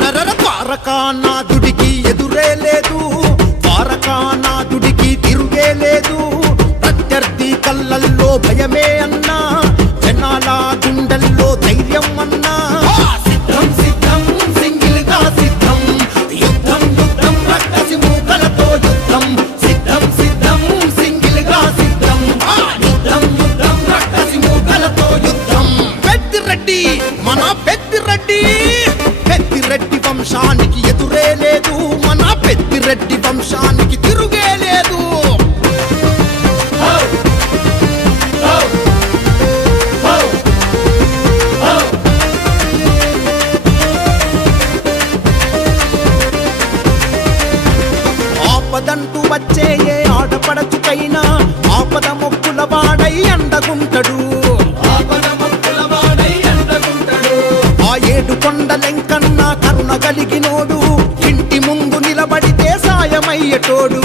రరరర ద్వారకానాథుడికి ఎదురే లేదు వంశానికి తిరుగే లేదు. ఆపదంటూ వచ్చే ఏ ఆడపడచుకైనా ఆపద మొక్కుల వాడై అండగుంటడు ఆ ఏడు కొండలెంకన్నా కరుణ కలిగినోడు. తోడు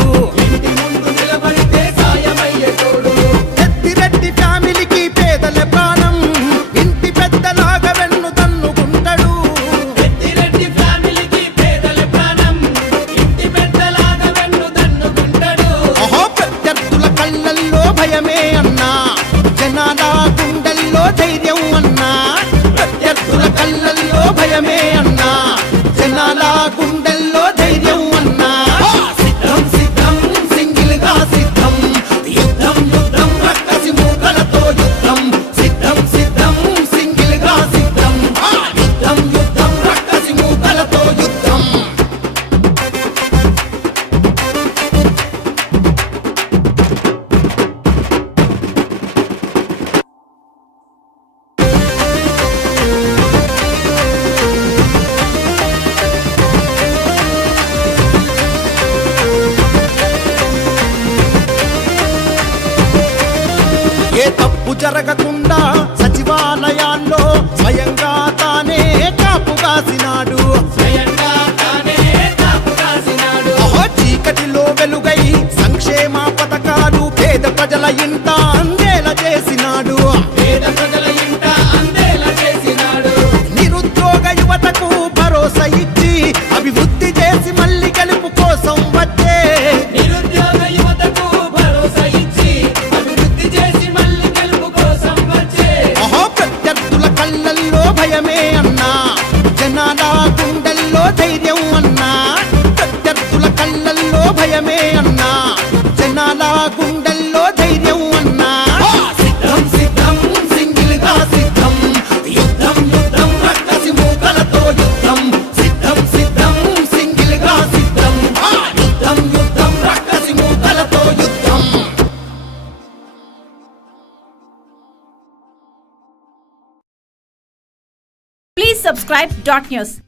జరగకుండా సచివాలయాల్లో స్వయంగా తానే కాపు కాసినాడు. చీకటిలో వెలుగై సంక్షేమ పథకాలు పేద ప్రజల ఇంటా subscribe dot news.